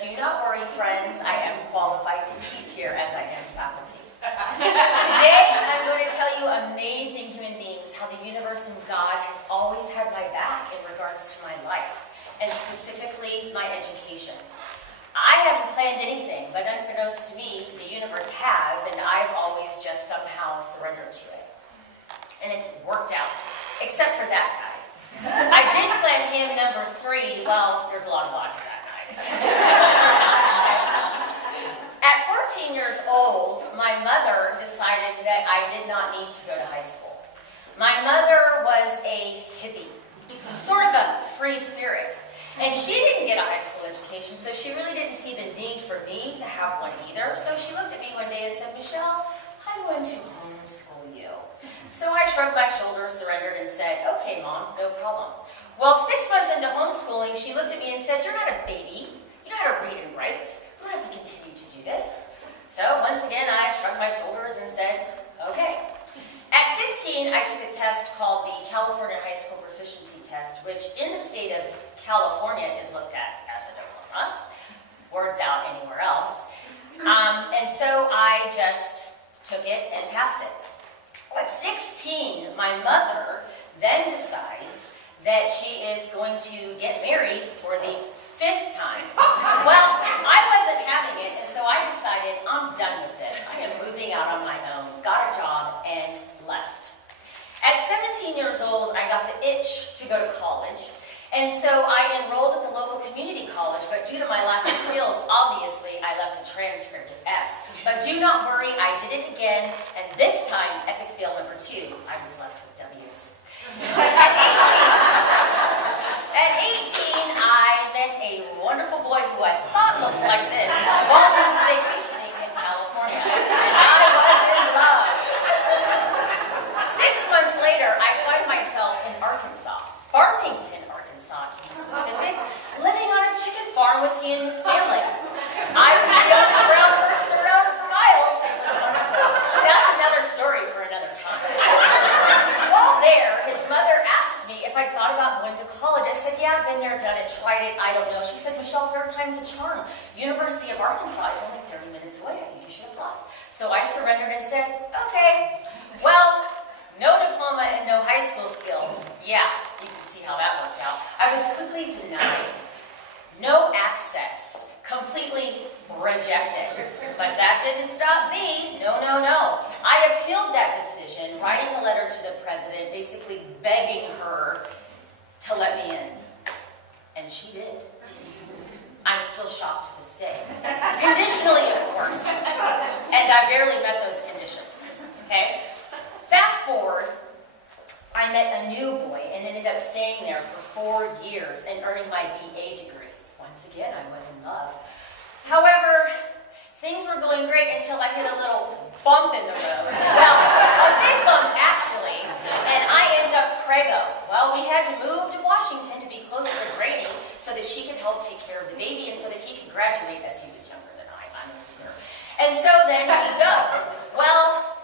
But do not worry, friends, I am qualified to teach here as I am faculty. Today, I'm going to tell you amazing human beings, how the universe and God has always had my back in regards to my life, and specifically my education. I haven't planned anything, but unbeknownst to me, the universe has, and I've always just somehow surrendered to it. And it's worked out, except for that guy. I did plan him number 3. Well, there's a lot of vodka that night. At 14 years old, my mother decided that I did not need to go to high school. My mother was a hippie, sort of a free spirit. And she didn't get a high school education, so she really didn't see the need for me to have one either. So she looked at me one day and said, "Michelle, I'm going to homeschool you." So I shrugged my shoulders, surrendered, and said, "Okay, Mom, no problem." Well, 6 months into homeschooling, she looked at me and said, "You're not a baby. You know how to read and write. You don't have to continue to do this." So once again, I shrugged my shoulders and said, "Okay." At 15, I took a test called the California High School Proficiency Test, which in the state of California is looked at as a diploma. Words out anywhere else. And so I just took it and passed it. At 16, my mother then decides that she is going to get married for the 5th time. Well, I wasn't having it, and so I decided I'm done with this. I am moving out on my own, got a job, and left. At 17 years old, I got the itch to go to college, and so I enrolled at the local community college, but due to my lack of skills, obviously, I left a transcript of F's. But do not worry, I did it again, and this time, epic fail number 2, I was left with W's. At 18, I met a wonderful boy who I thought looked like this while he was vacationing in California. I was in love. 6 months later, I find myself in Arkansas, Farmington, Arkansas to be specific, living on a chicken farm with he and his family. I was the only brown person around for miles. It was wonderful. That's another story for another time. While there, his mother asked me if I'd thought about going to college. I said, "Yeah, I've been there, done it, tried it, I don't know." She said, "Michelle, 3rd time's a charm. University of Arkansas is only 30 minutes away. I think you should apply." So I surrendered and said, "Okay." Well, no diploma and no high school skills. Yeah, you can see how that worked out. I was quickly denied. No access. Completely rejected. But that didn't stop me. No, no, no. I appealed that decision, writing a letter to the president, basically begging her to let me in. And she did. I'm still shocked to this day. Conditionally, of course. And I barely met those conditions. Okay? Fast forward, I met a new boy and ended up staying there for 4 years and earning my BA degree. Once again, I was in love. However, things were going great until I hit a little bump in the road. Well, a big bump, actually, and I end up preggo. Well, we had to move to Washington to be closer to Granny so that she could help take care of the baby and so that he could graduate as he was younger than I'm younger. And so then we go. Well,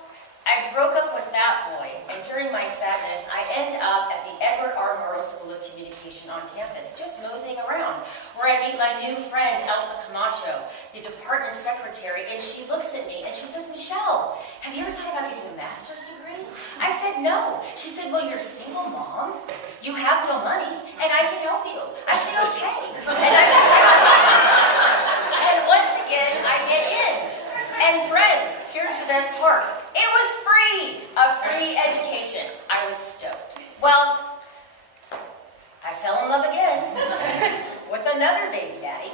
I broke up with that boy, and during my sadness, I end up at the Edward R. Murrow School of Communication on campus, just moseying around, where I meet my new friend, Elsa Camacho, the department secretary, and she looks at me and she says, "Michelle, have you ever thought about getting a master's degree?" I said, "No." She said, "Well, you're a single mom, you have no money, and I can help you." I said, "Okay." And once again, I get in. And friends, here's the best part. It was free, a free education. I was stoked. Well, I fell in love again with another baby daddy,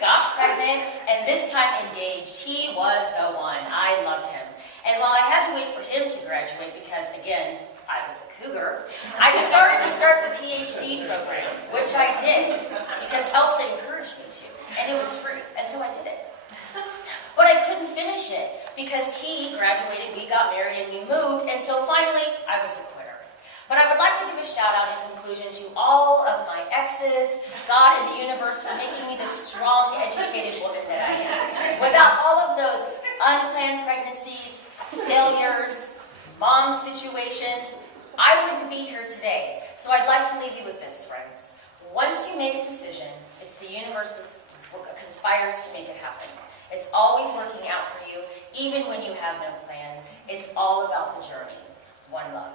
got pregnant, and this time engaged. He was the one. I loved him. And while I had to wait for him to graduate because, again, I was a cougar, I decided to start the PhD program, which I did because Elsa encouraged me to, and it was free, and so I did it. But I couldn't finish it because he graduated, we got married, and we moved, and so finally, I was a quitter. But I would like to give a shout out in conclusion to all of my exes, God and the universe for making me the strong, educated woman that I am. Without all of those unplanned pregnancies, failures, mom situations, I wouldn't be here today. So I'd like to leave you with this, friends. Once you make a decision, it's the universe's conspires to make it happen. It's always working out for you, even when you have no plan. It's all about the journey. One love.